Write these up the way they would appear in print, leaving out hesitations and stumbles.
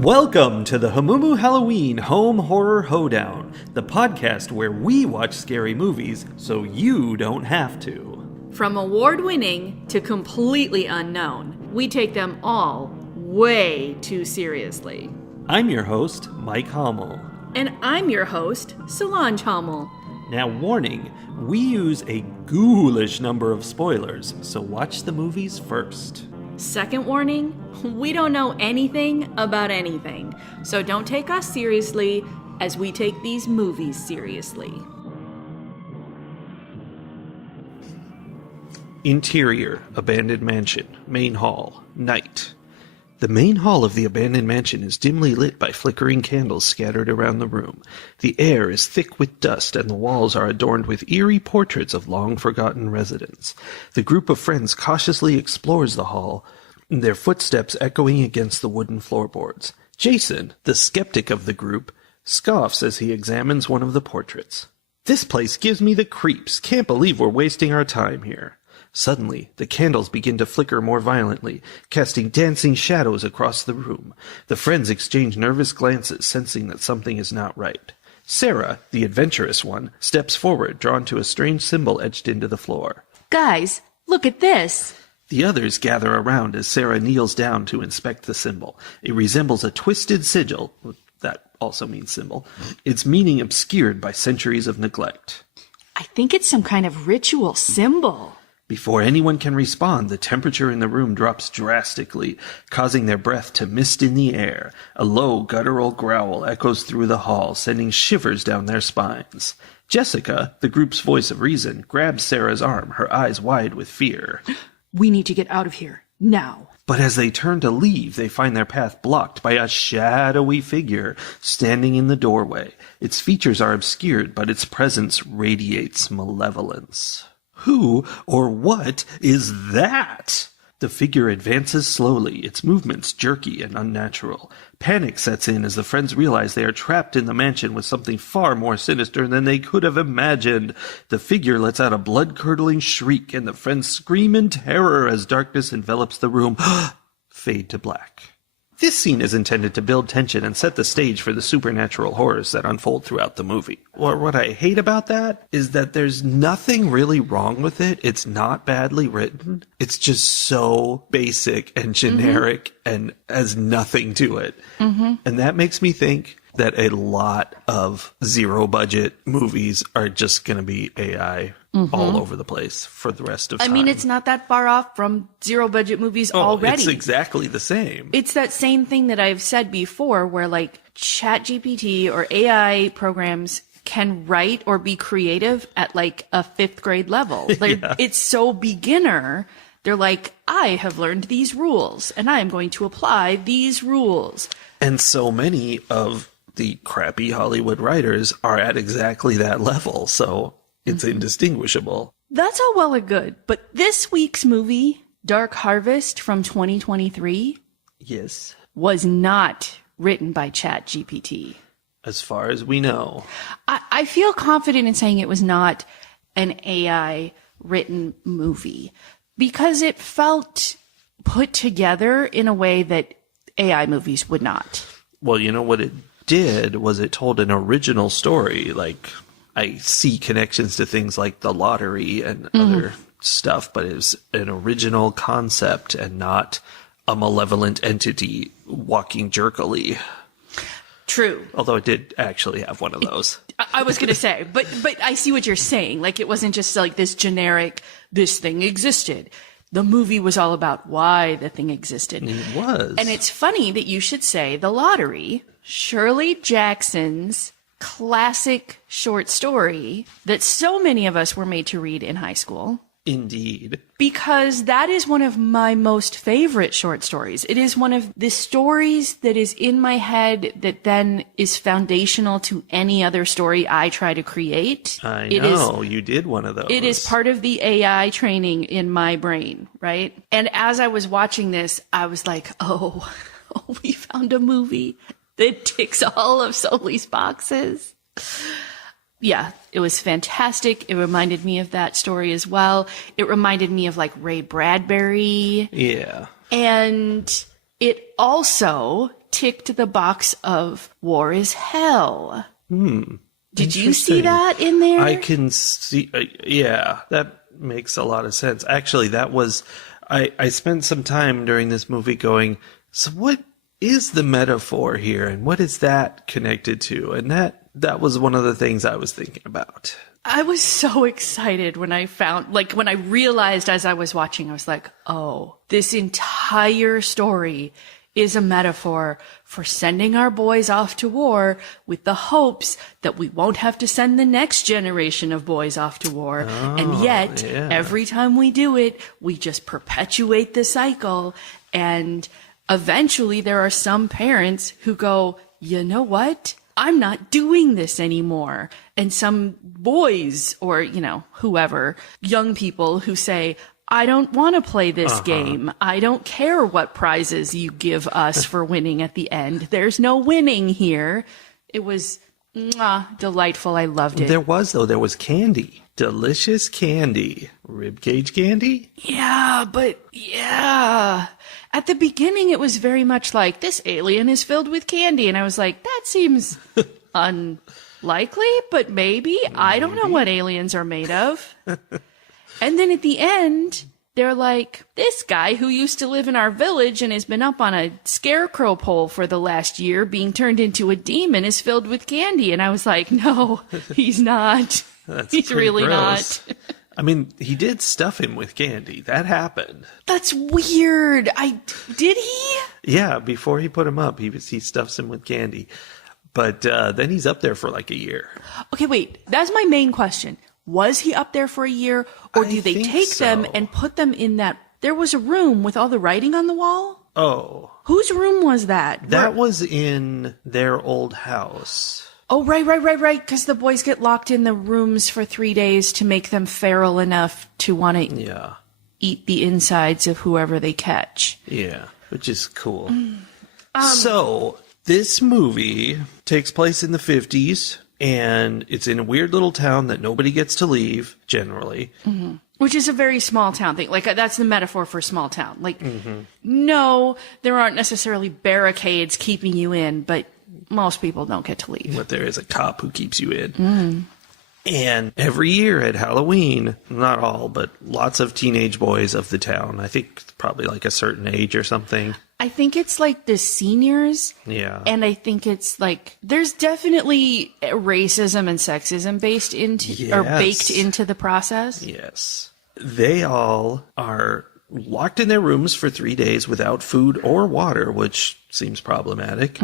Welcome to the Hamumu Halloween Home Horror Hoedown, the podcast where we watch scary movies so you don't have to. From award-winning to completely unknown, we take them all way too seriously. I'm your host, Mike Hummel. And I'm your host, Solange Hummel. Now, warning, we use a ghoulish number of spoilers, so watch the movies first. Second warning, we don't know anything about anything, so don't take us seriously as we take these movies seriously. Interior, abandoned mansion, main hall, night. The main hall of the abandoned mansion is dimly lit by flickering candles scattered around the room. The air is thick with dust, and the walls are adorned with eerie portraits of long-forgotten residents. The group of friends cautiously explores the hall, their footsteps echoing against the wooden floorboards. Jason, the skeptic of the group, scoffs as he examines one of the portraits. "This place gives me the creeps. Can't believe we're wasting our time here." Suddenly, the candles begin to flicker more violently, casting dancing shadows across the room. The friends exchange nervous glances, sensing that something is not right. Sarah, the adventurous one, steps forward, drawn to a strange symbol etched into the floor. Guys, look at this! The others gather around as Sarah kneels down to inspect the symbol. It resembles a twisted sigil. That also means symbol. Its meaning obscured by centuries of neglect. I think it's some kind of ritual symbol. Before anyone can respond, the temperature in the room drops drastically, causing their breath to mist in the air. A low, guttural growl echoes through the hall, sending shivers down their spines. Jessica, the group's voice of reason, grabs Sarah's arm, her eyes wide with fear. We need to get out of here, now. But as they turn to leave, they find their path blocked by a shadowy figure standing in the doorway. Its features are obscured, but its presence radiates malevolence. Who or what is that? The figure advances slowly, its movements jerky and unnatural. Panic sets in as the friends realize they are trapped in the mansion with something far more sinister than they could have imagined. The figure lets out a blood-curdling shriek, and the friends scream in terror as darkness envelops the room. Fade to black. This scene is intended to build tension and set the stage for the supernatural horrors that unfold throughout the movie. Or what I hate about that is that there's nothing really wrong with it. It's not badly written. It's just so basic and generic and has nothing to it. And that makes me think that a lot of zero-budget movies are just going to be AI all over the place for the rest of time. I mean, it's not that far off from zero-budget movies already. It's exactly the same. It's that same thing that I've said before where, like, ChatGPT or AI programs can write or be creative at, like, a 5th grade level. Like, It's so beginner. They're like, I have learned these rules, and I am going to apply these rules. And so many of the crappy Hollywood writers are at exactly that level, so it's indistinguishable. That's all well and good, but this week's movie, Dark Harvest from 2023, Yes. was not written by ChatGPT. As far as we know. I feel confident in saying it was not an AI written movie because it felt put together in a way that AI movies would not. Well, you know what it did was it told an original story. Like, I see connections to things like the lottery and other stuff, but it was an original concept and not a malevolent entity walking jerkily. True. Although it did actually have one of those. I was going to say, but I see what you're saying. Like, it wasn't just like this generic, this thing existed. The movie was all about why the thing existed. It was. And it's funny that you should say the lottery, Shirley Jackson's classic short story that so many of us were made to read in high school. Indeed. Because that is one of my most favorite short stories. It is one of the stories that is in my head that then is foundational to any other story I try to create. I know, you did one of those. It is part of the AI training in my brain, right? And as I was watching this, I was like, oh, we found a movie that ticks all of Sully's boxes. Yeah, it was fantastic. It reminded me of that story as well. It reminded me of like Ray Bradbury. Yeah. And it also ticked the box of war is hell. Did you see Interesting. that in there? I can see, yeah, that makes a lot of sense. Actually, that was, I spent some time during this movie going, so what is the metaphor here, and what is that connected to? And that was one of the things I was thinking about. I was so excited when I found, like, when I realized as I was watching, I was like, oh, this entire story is a metaphor for sending our boys off to war with the hopes that we won't have to send the next generation of boys off to war. And yet, every time we do it, we just perpetuate the cycle. And eventually there are some parents who go, you know what? I'm not doing this anymore. And some boys or, you know, whoever, young people who say, I don't want to play this game. I don't care what prizes you give us for winning at the end. There's no winning here. It was delightful. I loved it. There was candy. Delicious candy. Ribcage candy? Yeah, but yeah. At the beginning, it was very much like, this alien is filled with candy. And I was like, that seems unlikely, but maybe. I don't know what aliens are made of. And then at the end, they're like, this guy who used to live in our village and has been up on a scarecrow pole for the last year being turned into a demon is filled with candy. And I was like, no, he's not. He's really gross. not. I mean, he did stuff him with candy. That happened. That's weird. Did he? Yeah, before he put him up, he stuffs him with candy. But then he's up there for like a year. Okay, wait. That's my main question. Was he up there for a year, or do they take them and put them in that? There was a room with all the writing on the wall. Oh. Whose room was that? That was in their old house. Oh, right. Because the boys get locked in the rooms for 3 days to make them feral enough to want to eat the insides of whoever they catch. Yeah, which is cool. So, this movie takes place in the 50s, and it's in a weird little town that nobody gets to leave, generally. Mm-hmm. Which is a very small town thing. Like, that's the metaphor for a small town. Like, no, there aren't necessarily barricades keeping you in, but most people don't get to leave. But there is a cop who keeps you in. And every year at Halloween, not all, but lots of teenage boys of the town, I think probably like a certain age or something. I think it's like the seniors. Yeah. And I think it's like, there's definitely racism and sexism baked into the process. Yes. They all are locked in their rooms for 3 days without food or water, which seems problematic.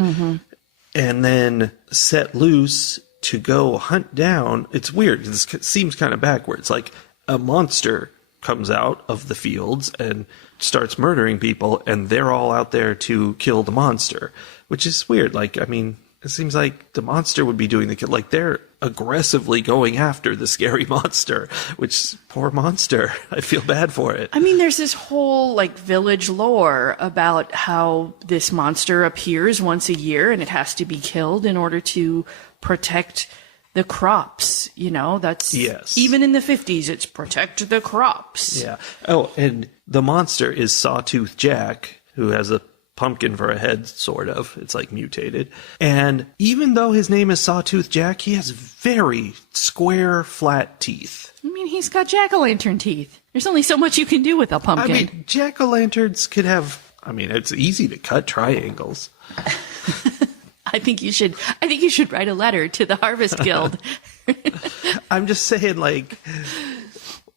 And then set loose to go hunt down. It's weird because it seems kind of backwards. Like a monster comes out of the fields and starts murdering people, and they're all out there to kill the monster, which is weird. Like, I mean, it seems like the monster would be doing the kill. Like, they're aggressively going after the scary monster, which, poor monster. I feel bad for it. I mean, there's this whole, like, village lore about how this monster appears once a year and it has to be killed in order to protect the crops. You know, that's... Yes. Even in the 50s, it's protect the crops. Yeah. Oh, and the monster is Sawtooth Jack, who has a pumpkin for a head, sort of. It's like mutated. And even though his name is Sawtooth Jack, he has very square, flat teeth. I mean, he's got jack-o'-lantern teeth. There's only so much you can do with a pumpkin. I mean, jack-o'-lanterns could have... I mean, it's easy to cut triangles. I think you should write a letter to the Harvest Guild. I'm just saying, like...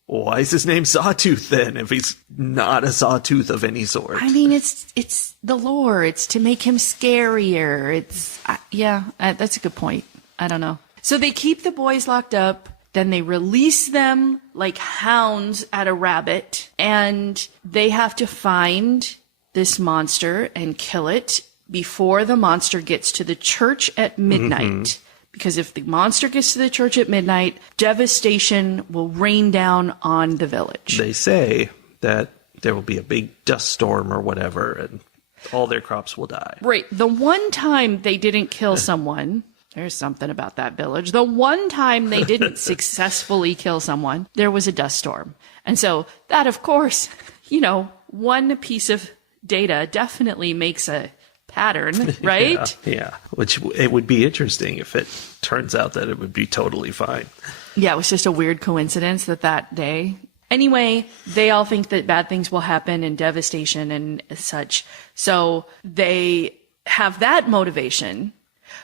Why is his name Sawtooth then, if he's not a sawtooth of any sort? I mean, it's the lore. It's to make him scarier. That's a good point. I don't know. So they keep the boys locked up. Then they release them like hounds at a rabbit. And they have to find this monster and kill it before the monster gets to the church at midnight. Because if the monster gets to the church at midnight, devastation will rain down on the village. They say that there will be a big dust storm or whatever, and all their crops will die. Right. The one time they didn't kill someone, there's something about that village. The one time they didn't successfully kill someone, there was a dust storm. And so that, of course, you know, one piece of data definitely makes a pattern, right? Yeah. Which it would be interesting if it turns out that it would be totally fine. Yeah, it was just a weird coincidence that day. Anyway, they all think that bad things will happen and devastation and such. So they have that motivation,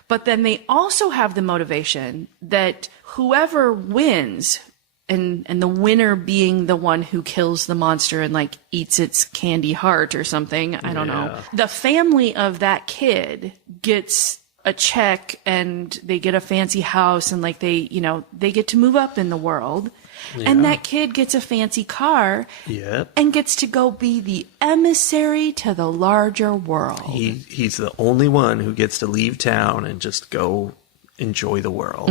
but then they also have the motivation that whoever wins, and the winner being the one who kills the monster and like eats its candy heart or something, I don't know. The family of that kid gets a check and they get a fancy house and like they get to move up in the world. Yeah. And that kid gets a fancy car and gets to go be the emissary to the larger world. He's the only one who gets to leave town and just go enjoy the world.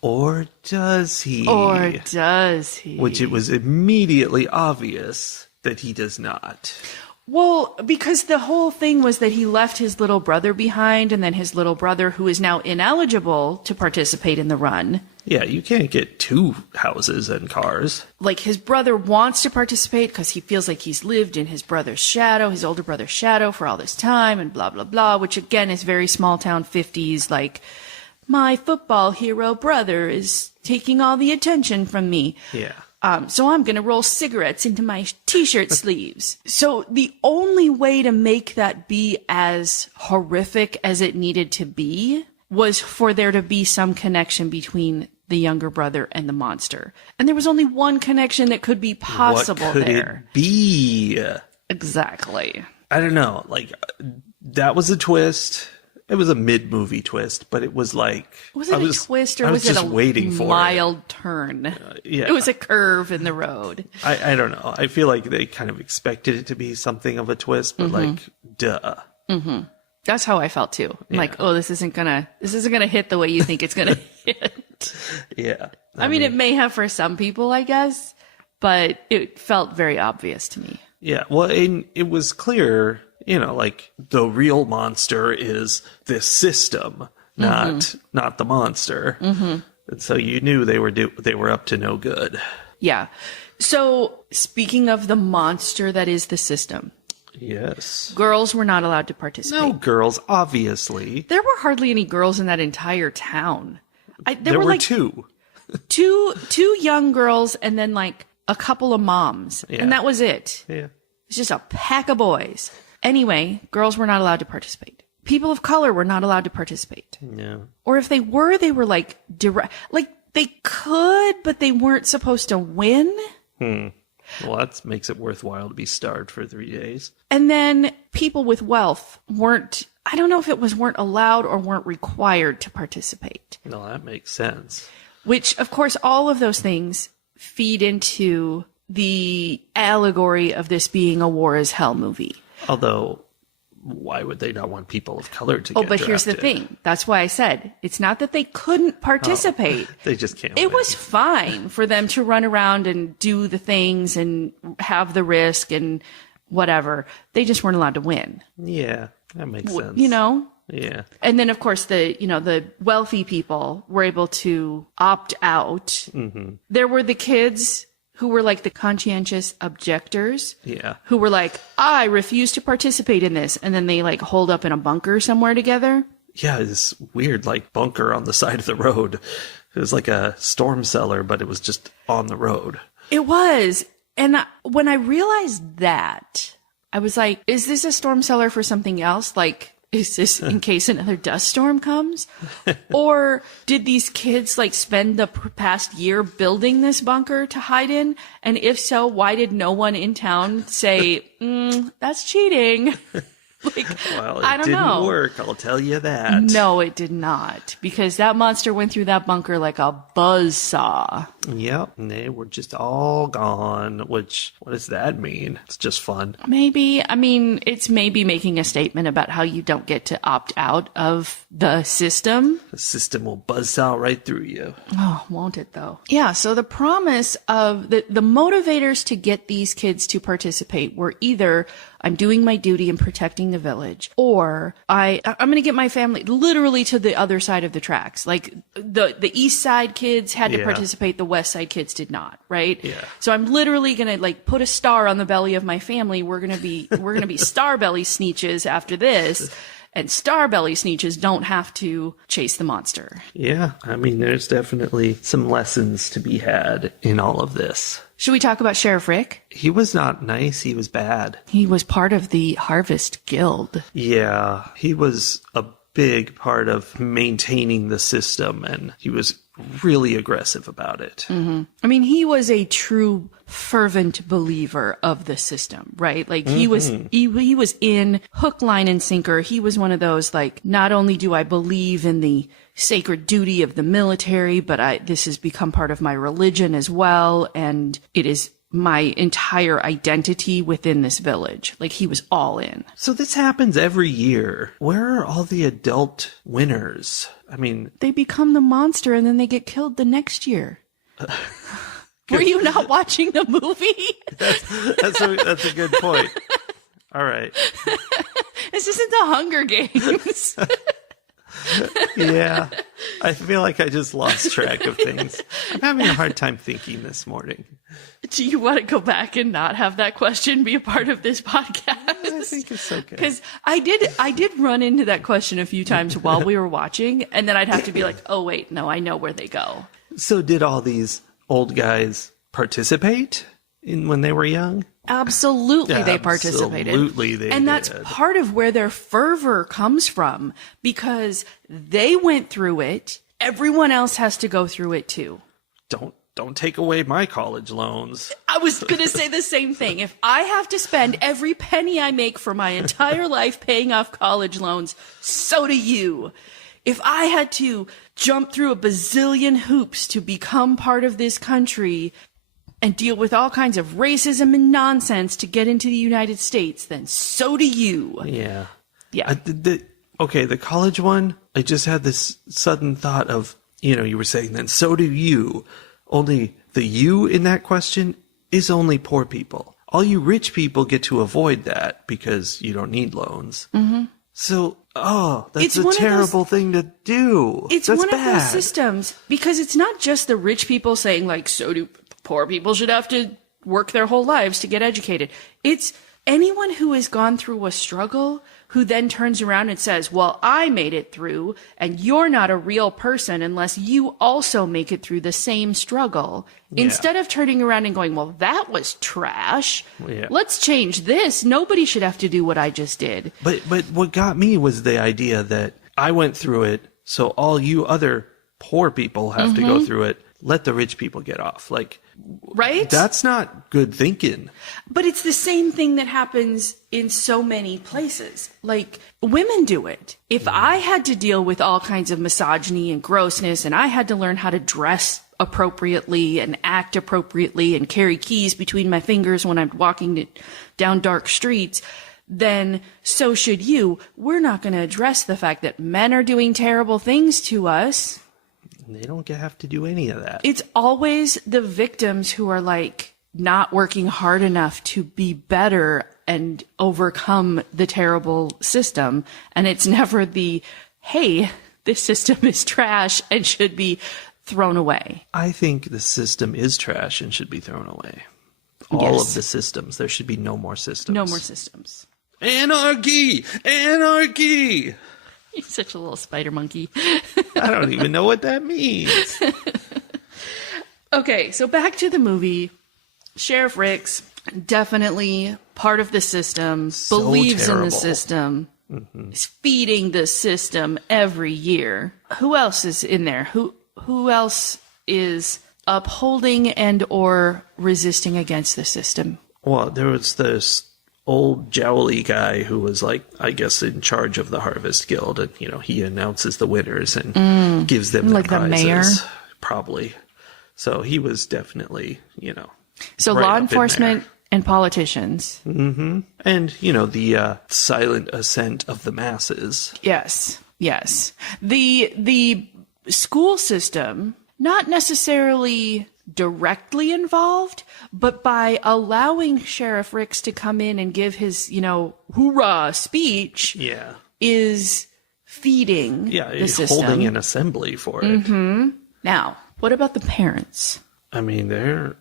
Or does he? Which it was immediately obvious that he does not. Well, because the whole thing was that he left his little brother behind, and then his little brother, who is now ineligible to participate in the run. Yeah, you can't get 2 houses and cars. Like, his brother wants to participate because he feels like he's lived in his brother's shadow, his older brother's shadow for all this time, and blah, blah, blah, which again is very small town 50s, like, my football hero brother is taking all the attention from me. Yeah. So I'm going to roll cigarettes into my t-shirt sleeves. So the only way to make that be as horrific as it needed to be was for there to be some connection between the younger brother and the monster. And there was only one connection that could be possible what could there. It be? Exactly. I don't know. Like, that was a twist. It was a mid-movie twist, but it was like... Was it a twist or was it a mild turn? Yeah. It was a curve in the road. I don't know. I feel like they kind of expected it to be something of a twist, but like, duh. Mm-hmm. That's how I felt too. I'm like, oh, this isn't gonna hit the way you think it's gonna hit. Yeah. I mean, it may have for some people, I guess, but it felt very obvious to me. Yeah. Well, it was clear... like the real monster is this system, not the monster. Mm-hmm. And so you knew they were up to no good. Yeah. So speaking of the monster that is the system. Yes. Girls were not allowed to participate. No girls, obviously. There were hardly any girls in that entire town. There were like 2. two young girls and then like a couple of moms. Yeah. And that was it. Yeah. It's just a pack of boys. Anyway, girls were not allowed to participate. People of color were not allowed to participate. No. Or if they were like direct, like they could, but they weren't supposed to win. Well, that makes it worthwhile to be starved for 3 days. And then people with wealth I don't know if it was weren't allowed or weren't required to participate. No, that makes sense. Which, of course, all of those things feed into the allegory of this being a war is hell movie. Although, why would they not want people of color to get drafted? Oh, but here's the thing. That's why I said, it's not that they couldn't participate. They just can't It win. was fine for them to run around and do the things and have the risk and whatever. They just weren't allowed to win. Yeah, that makes sense. Yeah. And then, of course, the wealthy people were able to opt out. Mm-hmm. There were the kids who were like the conscientious objectors. Yeah. Who were like, I refuse to participate in this. And then they like holed up in a bunker somewhere together. Yeah, this weird like bunker on the side of the road. It was like a storm cellar, but it was just on the road. It was. And when I realized that, I was like, is this a storm cellar for something else? Like, is this in case another dust storm comes? Or did these kids like spend the past year building this bunker to hide in? And if so, why did no one in town say, that's cheating? Well, I don't know. It didn't work, I'll tell you that. No, it did not. Because that monster went through that bunker like a buzzsaw. Yep, and they were just all gone, which, what does that mean? It's just fun. Maybe. I mean, it's maybe making a statement about how you don't get to opt out of the system. The system will buzzsaw right through you. Oh, won't it though? Yeah, so the promise of the motivators to get these kids to participate were either I'm doing my duty in protecting the village, or I'm going to get my family literally to the other side of the tracks. Like the east side kids had to participate, the west side kids did not, right? Yeah. So I'm literally going to like put a star on the belly of my family. We're going to be star belly sneeches after this. And star belly sneeches don't have to chase the monster. Yeah, I mean, there's definitely some lessons to be had in all of this. Should we talk about Sheriff Rick? He was not nice. He was bad. He was part of the Harvest Guild. Yeah, he was a big part of maintaining the system, and he was really aggressive about it. Mm-hmm. I mean, he was a true fervent believer of the system, right? Like he was in hook, line, and sinker. He was one of those, like, not only do I believe in the sacred duty of the military, but this has become part of my religion as well, and it is my entire identity within this village. Like, he was all in. So this happens every year. Where are all the adult winners? I mean, they become the monster and then they get killed the next year. Were you not watching the movie? That's a good point. All right. This isn't the Hunger Games. Yeah. I feel like I just lost track of things. I'm having a hard time thinking this morning. Do you want to go back and not have that question be a part of this podcast? I think it's okay. Because I did run into that question a few times while we were watching, and then I'd have to be like, oh, wait, no, I know where they go. So did all these old guys participate when they were young? Absolutely, they participated. Absolutely, they and that's did. part of where their fervor comes from, because they went through it. Everyone else has to go through it too. Don't take away my college loans. I was going to say the same thing. If I have to spend every penny I make for my entire life paying off college loans, so do you. If I had to jump through a bazillion hoops to become part of this country and deal with all kinds of racism and nonsense to get into the United States, then so do you. Yeah. Yeah. The college one, I just had this sudden thought of, you were saying then, so do you. Only the you in that question is only poor people. All you rich people get to avoid that because you don't need loans. Mm-hmm. So, that's a terrible thing to do. It's that's one bad. of those systems, because it's not just the rich people saying, like, so do poor people should have to work their whole lives to get educated. It's anyone who has gone through a struggle who then turns around and says, well, I made it through, and you're not a real person unless you also make it through the same struggle. Yeah. Instead of turning around and going, well, that was trash. Yeah. Let's change this. Nobody should have to do what I just did. But what got me was the idea that I went through it, so all you other poor people have to go through it. Let the rich people get off. Like, right? That's not good thinking. But it's the same thing that happens in so many places. Like, women do it. If I had to deal with all kinds of misogyny and grossness, and I had to learn how to dress appropriately and act appropriately and carry keys between my fingers when I'm walking down dark streets, then so should you. We're not going to address the fact that men are doing terrible things to us. They don't have to do any of that. It's always the victims who are like not working hard enough to be better and overcome the terrible system. And it's never the, hey, this system is trash and should be thrown away. I think the system is trash and should be thrown away. All of the systems. There should be no more systems. No more systems. Anarchy! Anarchy! You're such a little spider monkey. I don't even know what that means. Okay, so back to the movie. Sheriff Rick's definitely part of the system, believes in the system, is feeding the system every year. Who else is in there? Who else is upholding and or resisting against the system? Well, there was this old jowly guy who was, like, I guess in charge of the Harvest Guild, and he announces the winners and gives them their prizes. The mayor, probably. So he was definitely so right, law enforcement and politicians. Mm-hmm. And the silent assent of the masses. Yes. The school system, not necessarily directly involved, but by allowing Sheriff Ricks to come in and give his, hoorah speech is feeding the system. Holding an assembly for it. Now, what about the parents? I mean, the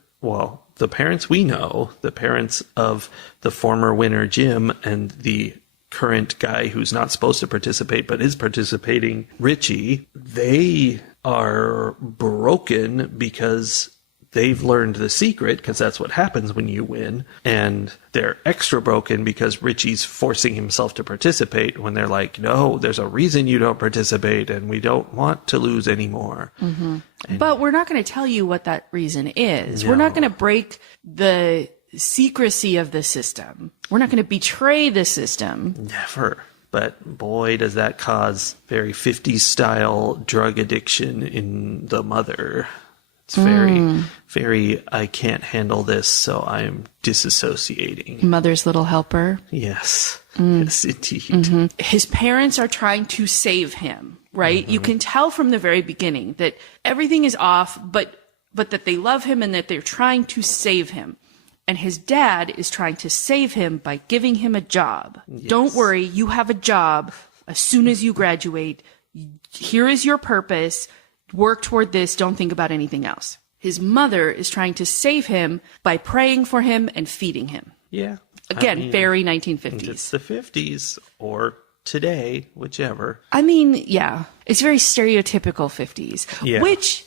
parents we know, the parents of the former winner, Jim, and the current guy who's not supposed to participate but is participating, Richie, they are broken because they've learned the secret, because that's what happens when you win. And they're extra broken because Richie's forcing himself to participate when they're like, no, there's a reason you don't participate and we don't want to lose anymore. But we're not going to tell you what that reason is. No. We're not going to break the secrecy of the system. We're not going to betray the system. Never. But boy, does that cause very 50s style drug addiction in the mother. It's very, I can't handle this, so I'm disassociating. Mother's little helper. Yes. Yes, indeed. His parents are trying to save him, right? You can tell from the very beginning that everything is off, but that they love him and that they're trying to save him. And his dad is trying to save him by giving him a job. Yes. Don't worry, you have a job as soon as you graduate. Here is your purpose. Work toward this. Don't think about anything else. His mother is trying to save him by praying for him and feeding him. Yeah. Again, very 1950s. It's the 50s or today, whichever. I mean, yeah, it's very stereotypical 50s, which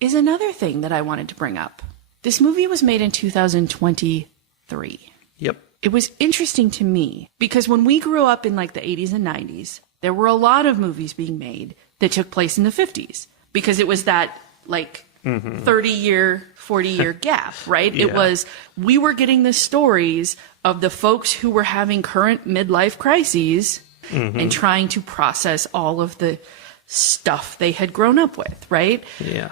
is another thing that I wanted to bring up. This movie was made in 2023. Yep. It was interesting to me because when we grew up in like the 80s and 90s, there were a lot of movies being made that took place in the 50s because it was that like 30-year, 40-year gap, right? Yeah. It was, we were getting the stories of the folks who were having current midlife crises and trying to process all of the stuff they had grown up with, right? Yeah.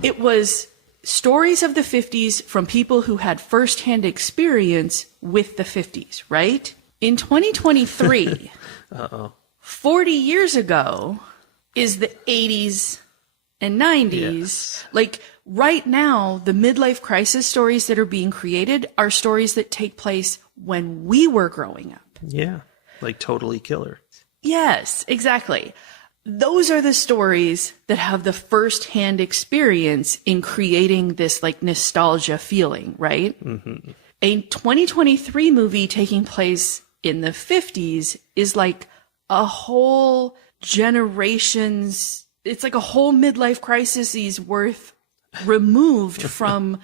It was stories of the 50s from people who had firsthand experience with the 50s, right? In 2023, 40 years ago is the 80s and 90s. Yes. Like right now, the midlife crisis stories that are being created are stories that take place when we were growing up. Yeah. Like Totally Killer. Yes, exactly. Those are the stories that have the firsthand experience in creating this like nostalgia feeling, right? A 2023 movie taking place in the 50s is like a whole generation's, it's like a whole midlife crisis worth removed from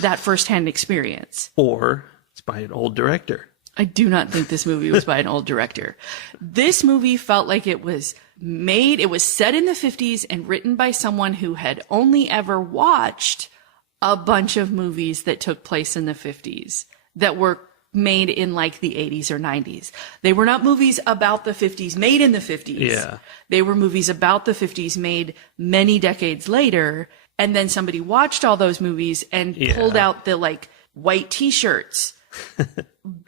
that firsthand experience. Or it's by an old director. I do not think this movie was by an old director. This movie felt like it was made, it was set in the 50s and written by someone who had only ever watched a bunch of movies that took place in the 50s that were made in like the 80s or 90s. They were not movies about the 50s made in the 50s. Yeah. They were movies about the 50s made many decades later. And then somebody watched all those movies and pulled out the like white t-shirts,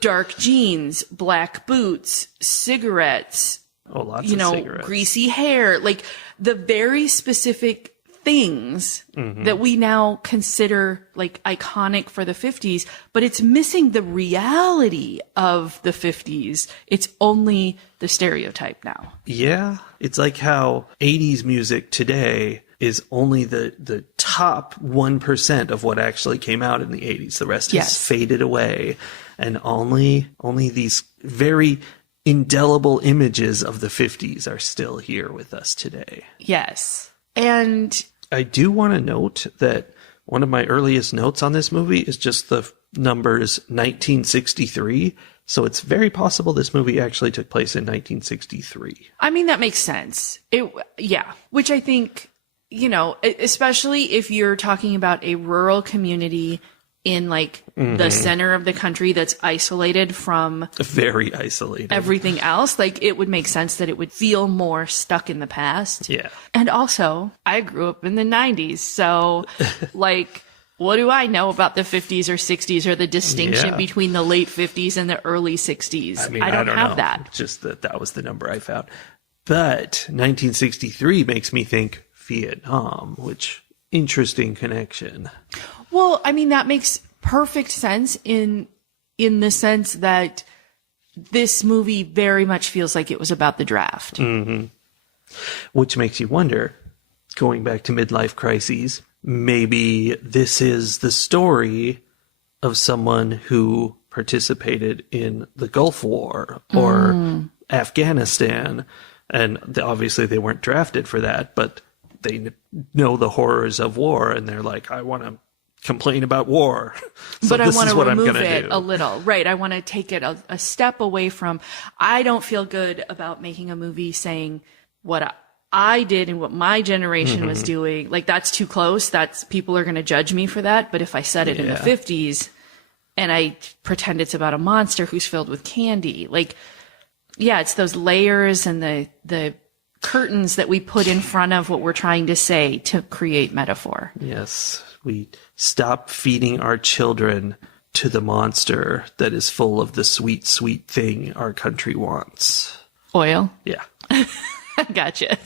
dark jeans, black boots, cigarettes, Lots of cigarettes. greasy hair, like the very specific things that we now consider like iconic for the 50s, but it's missing the reality of the 50s. It's only the stereotype now. Yeah. It's like how 80s music today is only the top 1% of what actually came out in the 80s. The rest has faded away. And only these very indelible images of the 50s are still here with us today. Yes. And I do want to note that one of my earliest notes on this movie is just the numbers 1963. So it's very possible this movie actually took place in 1963. I mean, that makes sense. Which I think, especially if you're talking about a rural community in like the center of the country that's isolated from very isolated everything else, like it would make sense that it would feel more stuck in the past. Yeah. And also, I grew up in the 90s, so like what do I know about the 50s or 60s or the distinction between the late 50s and the early 60s? I mean, I don't have know. that. Just that was the number I found. But 1963 makes me think Vietnam, which interesting connection. Well, I mean, that makes perfect sense in the sense that this movie very much feels like it was about the draft. Mm-hmm. Which makes you wonder, going back to midlife crises, maybe this is the story of someone who participated in the Gulf War or Afghanistan. And obviously they weren't drafted for that, but they know the horrors of war, and they're like, I want to complain about war. So but I want to remove it do. a little. Right. I want to take it a step away from, I don't feel good about making a movie saying what I did and what my generation was doing. Like, that's too close. People are going to judge me for that. But if I said it in the 50s and I pretend it's about a monster who's filled with candy, like, yeah, it's those layers and the curtains that we put in front of what we're trying to say to create metaphor. Yes. We stop feeding our children to the monster that is full of the sweet, sweet thing our country wants. Oil? Yeah. Gotcha.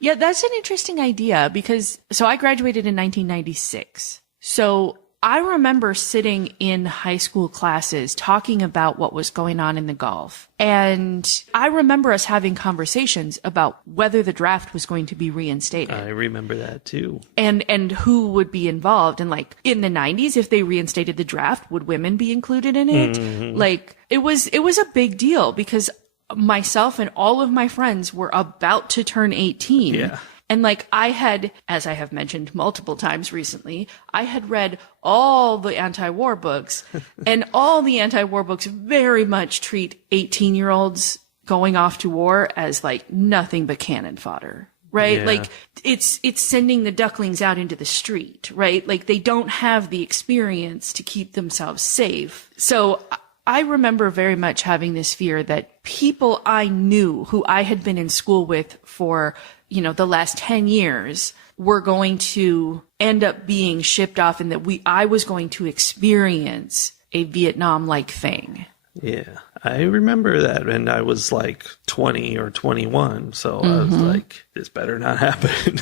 Yeah, that's an interesting idea because, so I graduated in 1996. So I remember sitting in high school classes talking about what was going on in the Gulf. And I remember us having conversations about whether the draft was going to be reinstated. I remember that too. And who would be involved. And like in the 90s, if they reinstated the draft, would women be included in it? Mm-hmm. Like it was a big deal because myself and all of my friends were about to turn 18. Yeah. And like I had, as I have mentioned multiple times recently, I had read all the anti-war books and all the anti-war books very much treat 18-year-olds going off to war as like nothing but cannon fodder, right? Yeah. Like it's sending the ducklings out into the street, right? Like they don't have the experience to keep themselves safe. So I remember very much having this fear that people I knew who I had been in school with for, the last 10 years were going to end up being shipped off and that I was going to experience a Vietnam-like thing. Yeah, I remember that. And I was like 20 or 21. So I was like, this better not happen.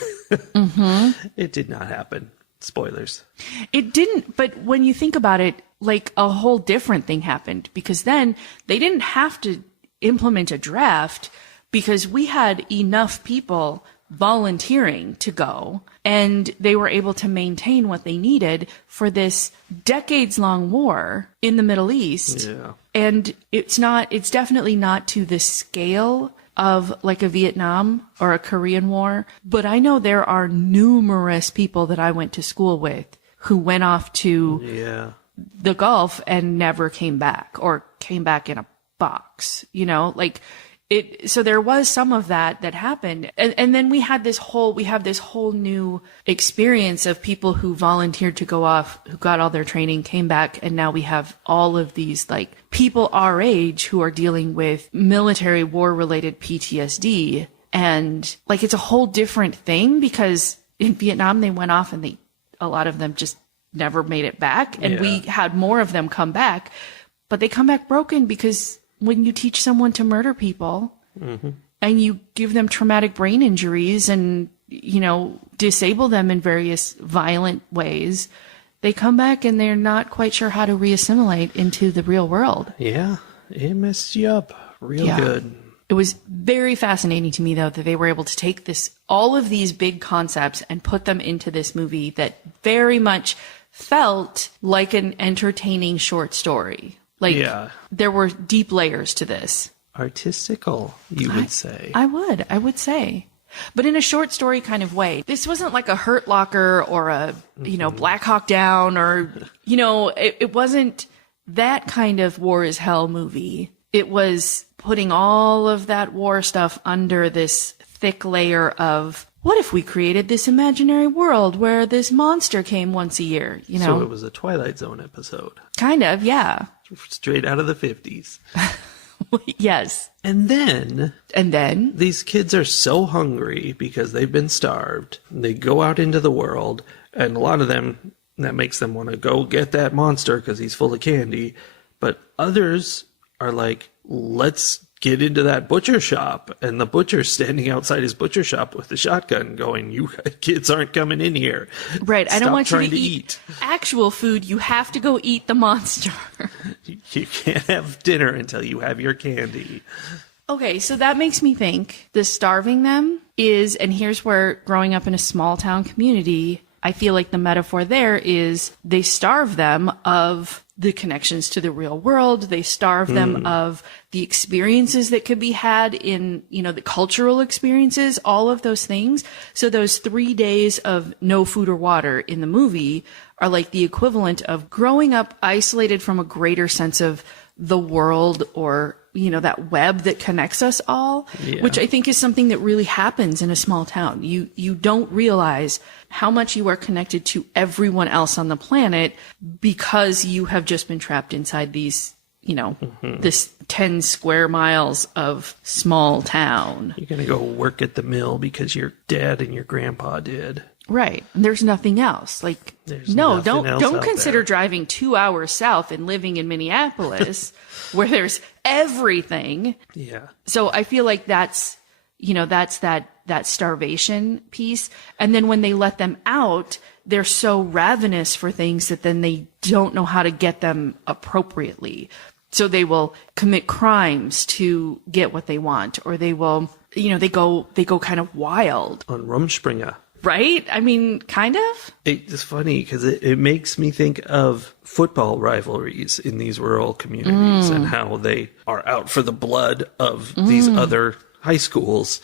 It did not happen. Spoilers. It didn't. But when you think about it, like a whole different thing happened because then they didn't have to implement a draft because we had enough people volunteering to go and they were able to maintain what they needed for this decades-long war in the Middle East. Yeah. And it's definitely not to the scale of like a Vietnam or a Korean War, but I know there are numerous people that I went to school with who went off to the Gulf and never came back or came back in a box, so there was some of that happened. And then we have this whole new experience of people who volunteered to go off, who got all their training, came back. And now we have all of these like people our age who are dealing with military war related PTSD. And like, it's a whole different thing because in Vietnam, they went off and a lot of them just never made it back. And we had more of them come back, but they come back broken because when you teach someone to murder people and you give them traumatic brain injuries and, disable them in various violent ways, they come back and they're not quite sure how to reassimilate into the real world. Yeah, it messed you up real good. It was very fascinating to me, though, that they were able to take all of these big concepts and put them into this movie that very much felt like an entertaining short story. Like, there were deep layers to this. Artistical, you would say. I would say. But in a short story kind of way. This wasn't like a Hurt Locker or a, Black Hawk Down or, it wasn't that kind of war is hell movie. It was putting all of that war stuff under this thick layer of, what if we created this imaginary world where this monster came once a year, So it was a Twilight Zone episode. Kind of, yeah. Straight out of the 50s. Yes. And then these kids are so hungry because they've been starved. They go out into the world, and a lot of them, that makes them want to go get that monster because he's full of candy. But others are like, let's get into that butcher shop, and the butcher's standing outside his butcher shop with a shotgun going, you kids aren't coming in here. Right. I don't want you to eat actual food. You have to go eat the monster. You can't have dinner until you have your candy. Okay, so that makes me think the starving them is, and here's where growing up in a small town community, I feel like the metaphor there is they starve them of the connections to the real world. They starve them of the experiences that could be had in, the cultural experiences, all of those things. So those 3 days of no food or water in the movie are like the equivalent of growing up isolated from a greater sense of the world or, that web that connects us all, which I think is something that really happens in a small town. You don't realize how much you are connected to everyone else on the planet because you have just been trapped inside these, this 10 square miles of small town. You're going to go work at the mill because your dad and your grandpa did. Right. And there's nothing else. Like, don't consider driving 2 hours south and living in Minneapolis where there's everything. Yeah. So I feel like that's that starvation piece. And then when they let them out, they're so ravenous for things that then they don't know how to get them appropriately. So they will commit crimes to get what they want, or they will, they go kind of wild. On Rumspringa. Right? I mean, kind of. It's funny because it makes me think of football rivalries in these rural communities and how they are out for the blood of these other high schools.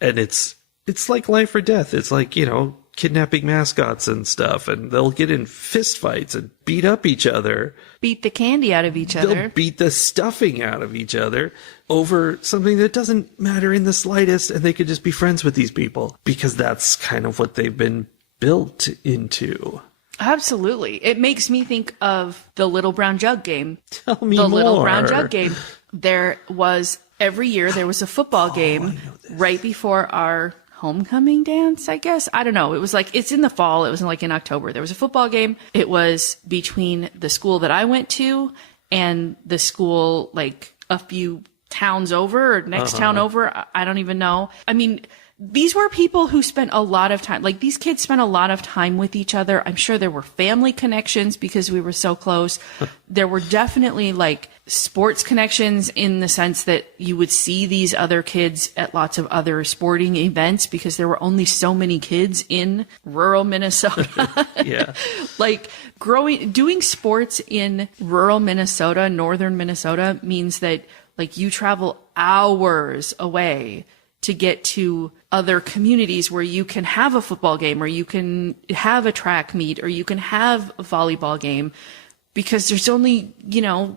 And it's like life or death. It's like, kidnapping mascots and stuff, and they'll get in fist fights and beat up each other. Beat the candy out of each other. They'll beat the stuffing out of each other over something that doesn't matter in the slightest, and they could just be friends with these people because that's kind of what they've been built into. Absolutely. It makes me think of the Little Brown Jug game. Tell me more. The Little Brown Jug game. Every year there was a football game right before our homecoming dance, I guess. I don't know. It was like, it's in the fall. It was in October. There was a football game. It was between the school that I went to and the school like a few towns over or next town over. I don't even know. I mean, these were people who spent a lot of time, like these kids spent a lot of time with each other. I'm sure there were family connections because we were so close. There were definitely like sports connections in the sense that you would see these other kids at lots of other sporting events because there were only so many kids in rural Minnesota. Yeah. Like doing sports in rural Minnesota, northern Minnesota means that like you travel hours away to get to other communities where you can have a football game or you can have a track meet or you can have a volleyball game because there's only,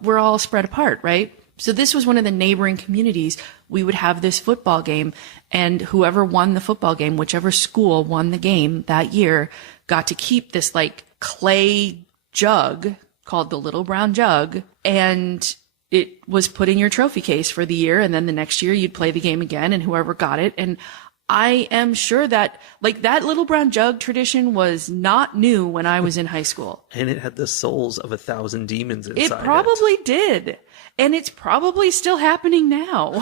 we're all spread apart, right? So this was one of the neighboring communities. We would have this football game and whoever won the football game, whichever school won the game that year, got to keep this like clay jug called the Little Brown Jug, and it was put in your trophy case for the year. And then the next year you'd play the game again and whoever got it. And I am sure that like that Little Brown Jug tradition was not new when I was in high school. And it had the souls of 1,000 demons inside it. Probably did. And it's probably still happening now.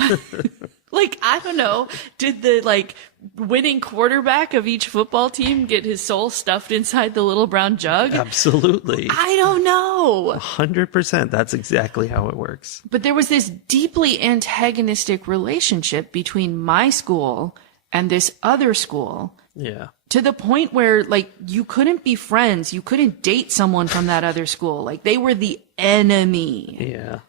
Like, I don't know. Did the like winning quarterback of each football team get his soul stuffed inside the Little Brown Jug? Absolutely. I don't know. 100%. That's exactly how it works. But there was this deeply antagonistic relationship between my school and this other school. Yeah. To the point where like you couldn't be friends. You couldn't date someone from that other school. Like they were the enemy. Yeah.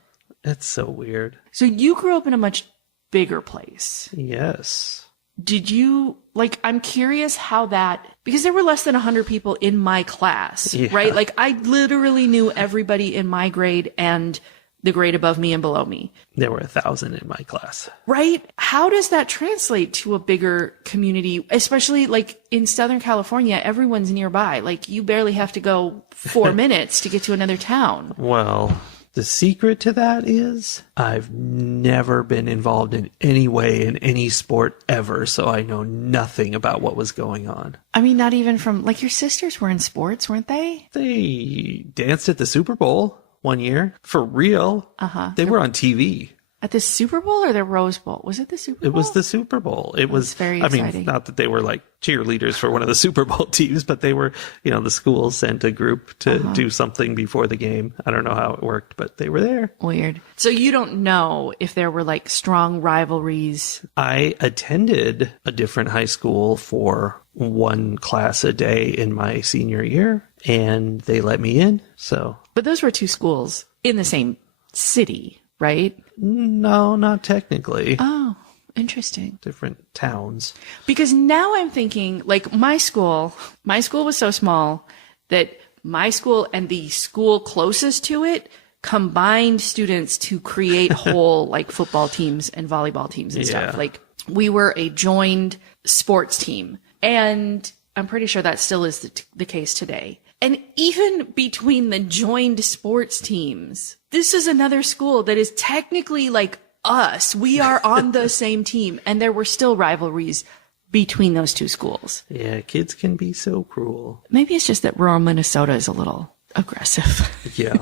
That's so weird. So you grew up in a much bigger place. Yes. Did you, like, I'm curious how that, because there were less than 100 people in my class, right? Like, I literally knew everybody in my grade and the grade above me and below me. There were 1,000 in my class. Right? How does that translate to a bigger community? Especially, like, in Southern California, everyone's nearby. Like, you barely have to go 4 minutes to get to another town. Well, the secret to that is I've never been involved in any way in any sport ever, so I know nothing about what was going on. I mean, not even from, like, your sisters were in sports, weren't they? They danced at the Super Bowl one year. For real. Uh-huh. They were on TV. At the Super Bowl or the Rose Bowl? Was it the Super Bowl? It was the Super Bowl. It was very I exciting. mean, not that they were like cheerleaders for one of the Super Bowl teams, but they were, the school sent a group to do something before the game. I don't know how it worked, but they were there. Weird. So you don't know if there were like strong rivalries. I attended a different high school for one class a day in my senior year, and they let me in. So, But those were two schools in the same city, right? no, not technically. Oh, interesting. Different towns. Because now I'm thinking, like, my school was so small that my school and the school closest to it combined students to create whole, like, football teams and volleyball teams and stuff. Yeah. Like, we were a joined sports team. And I'm pretty sure that still is the case today. And even between the joined sports teams, this is another school that is technically like us. We are on the same team. And there were still rivalries between those two schools. Yeah, kids can be so cruel. Maybe it's just that rural Minnesota is a little aggressive. Yeah.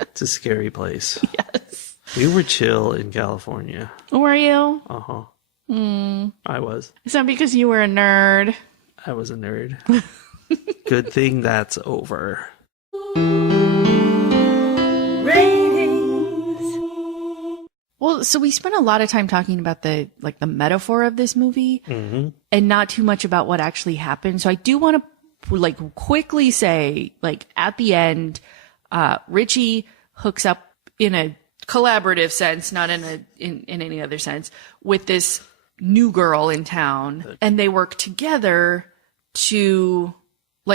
It's a scary place. Yes. We were chill in California. Were you? Uh-huh. I was. Is that because you were a nerd? I was a nerd. Good thing that's over. Well, so we spent a lot of time talking about the metaphor of this movie and not too much about what actually happened. So I do want to quickly say, at the end, Richie hooks up in a collaborative sense, not in any other sense, with this new girl in town, and they work together to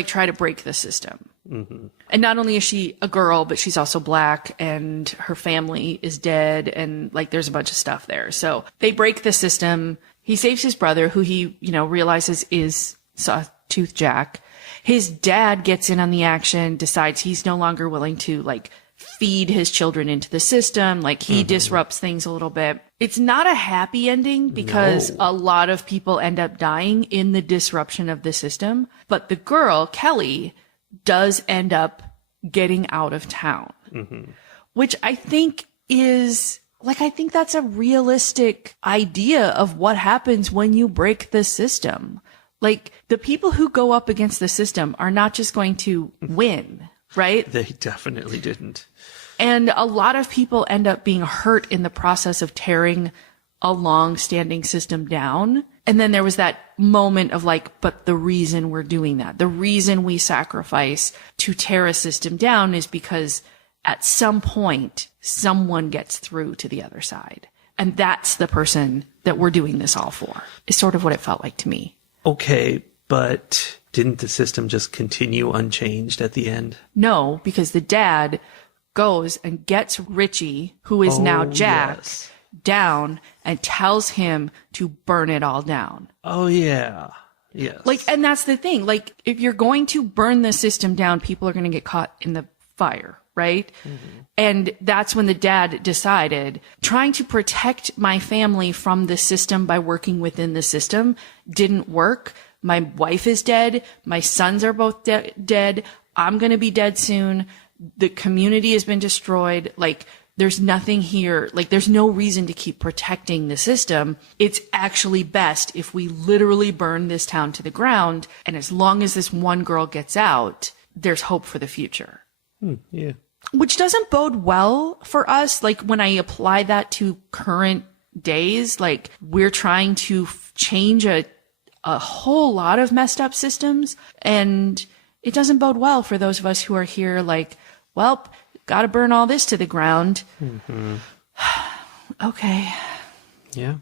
try to break the system. Mm-hmm. And not only is she a girl, but she's also black, and her family is dead, and there's a bunch of stuff there. So they break the system. He saves his brother, who he, realizes is Sawtooth Jack. His dad gets in on the action, decides he's no longer willing to feed his children into the system. He disrupts things a little bit. It's not a happy ending because a lot of people end up dying in the disruption of the system. But the girl, Kelly, does end up getting out of town, which I think is I think that's a realistic idea of what happens when you break the system. The people who go up against the system are not just going to win, right? They definitely didn't. And a lot of people end up being hurt in the process of tearing a long-standing system down. And then there was that moment of but the reason we're doing that, the reason we sacrifice to tear a system down is because at some point, someone gets through to the other side. And that's the person that we're doing this all for, is sort of what it felt like to me. Okay, but didn't the system just continue unchanged at the end? No, because the dad goes and gets Richie, who is now Jack, yes. down and tells him to burn it all down. Oh, yeah. Yes. And that's the thing. If you're going to burn the system down, people are going to get caught in the fire, right? Mm-hmm. And that's when the dad decided, trying to protect my family from the system by working within the system didn't work. My wife is dead. My sons are both dead. I'm going to be dead soon. The community has been destroyed. There's nothing here. There's no reason to keep protecting the system. It's actually best if we literally burn this town to the ground. And as long as this one girl gets out, there's hope for the future. Yeah. Which doesn't bode well for us. When I apply that to current days, we're trying to change a whole lot of messed up systems. And it doesn't bode well for those of us who are here well, got to burn all this to the ground. Mm-hmm. Okay. Yeah.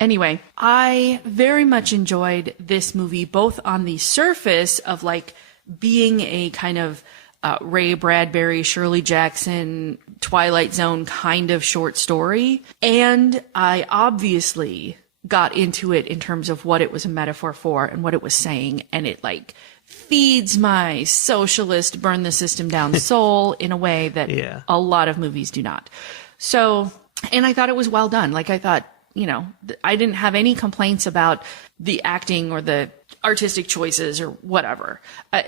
Anyway, I very much enjoyed this movie, both on the surface of being a kind of Ray Bradbury, Shirley Jackson, Twilight Zone kind of short story. And I obviously got into it in terms of what it was a metaphor for and what it was saying. And it feeds my socialist burn the system down soul in a way that a lot of movies do not. So, and I thought it was well done. I thought, I didn't have any complaints about the acting or the artistic choices or whatever.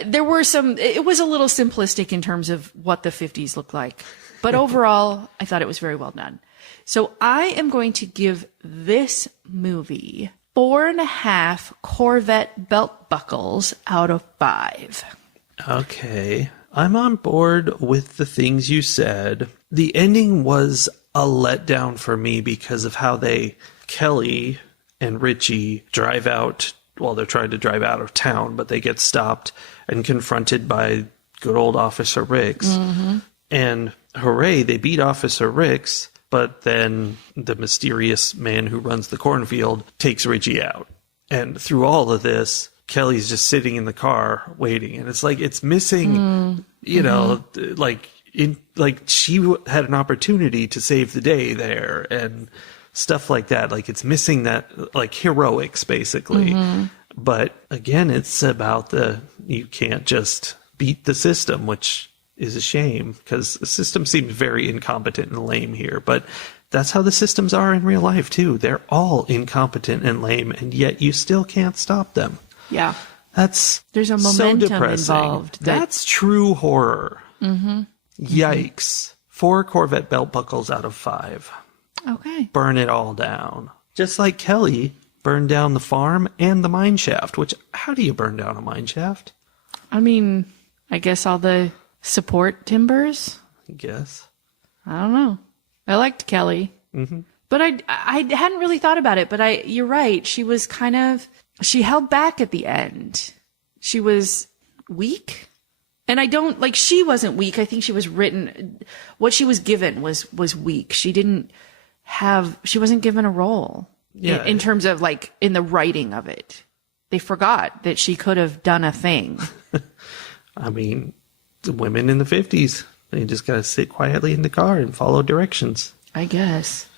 There were it was a little simplistic in terms of what the 50s looked like, but overall I thought it was very well done. So I am going to give this movie 4.5 Corvette belt buckles out of 5. Okay. I'm on board with the things you said. The ending was a letdown for me because of how Kelly and Richie drive out. Well, they're trying to drive out of town, but they get stopped and confronted by good old Officer Ricks. Mm-hmm. And hooray, they beat Officer Ricks, but then the mysterious man who runs the cornfield takes Richie out. And through all of this, Kelly's just sitting in the car waiting. And it's like, it's missing, you know, like she had an opportunity to save the day there and stuff like that. Like, it's missing that, like, heroics, basically. Mm-hmm. But again, it's about you can't just beat the system, which is a shame because the system seems very incompetent and lame here. But that's how the systems are in real life, too. They're all incompetent and lame, and yet you still can't stop them. Yeah. There's a momentum involved. That's true horror. Mm-hmm. Yikes. 4 Corvette belt buckles out of 5. Okay. Burn it all down. Just like Kelly burned down the farm and the mine shaft, which, how do you burn down a mine shaft? I mean, I guess all the support timbers? I guess. I don't know. I liked Kelly. Mm-hmm. But I hadn't really thought about it, but you're right. She was she held back at the end. She was weak. And she wasn't weak. I think she was what she was given was weak. She wasn't given a role. Yeah. In terms of, like, in the writing of it. They forgot that she could have done a thing. I mean, the women in the 50s, they just got to sit quietly in the car and follow directions. I guess.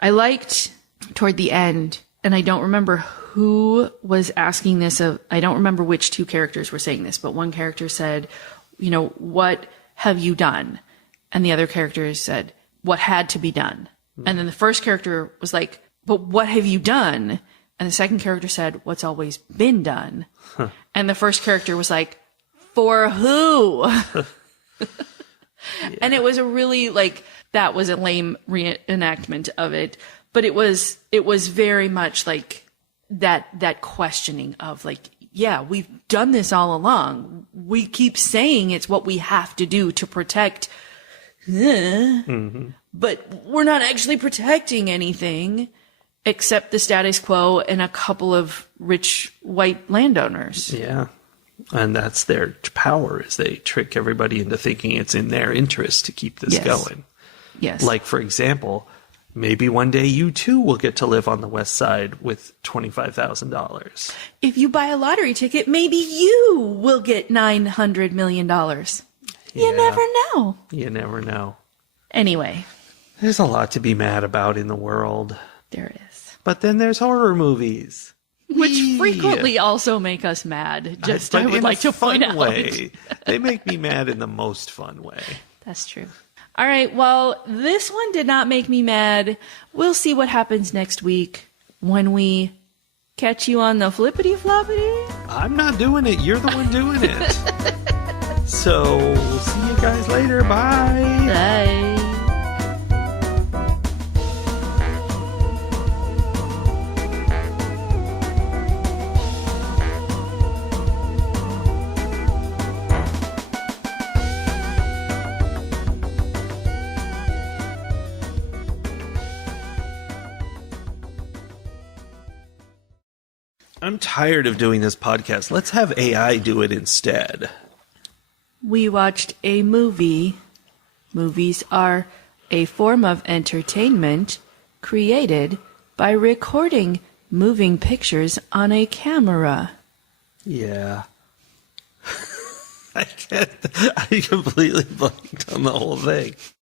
I liked toward the end, and I don't remember who was asking this. I don't remember which 2 characters were saying this, but one character said, you know, what have you done? And the other character said, what had to be done? And then the first character was like, but what have you done? And the second character said, what's always been done? Huh. And the first character was like, for who? Yeah. And it was a really, like, that was a lame reenactment of it. But it was very much like that questioning of, like, yeah, we've done this all along. We keep saying it's what we have to do to protect, but we're not actually protecting anything except the status quo and a couple of rich white landowners. Yeah. And that's their power, is they trick everybody into thinking it's in their interest to keep this going. Yes. Like, for example, maybe one day you too will get to live on the West Side with $25,000. If you buy a lottery ticket, maybe you will get $900 million. Yeah. You never know. You never know. Anyway. There's a lot to be mad about in the world. There is. But then there's horror movies. Which frequently also make us mad. I would like to point out. They make me mad in the most fun way. That's true. All right. Well, this one did not make me mad. We'll see what happens next week when we catch you on the flippity floppity. I'm not doing it. You're the one doing it. So, we'll see you guys later. Bye. Bye. I'm tired of doing this podcast. Let's have AI do it instead. We watched a movie. Movies are a form of entertainment created by recording moving pictures on a camera. Yeah. I completely blanked on the whole thing.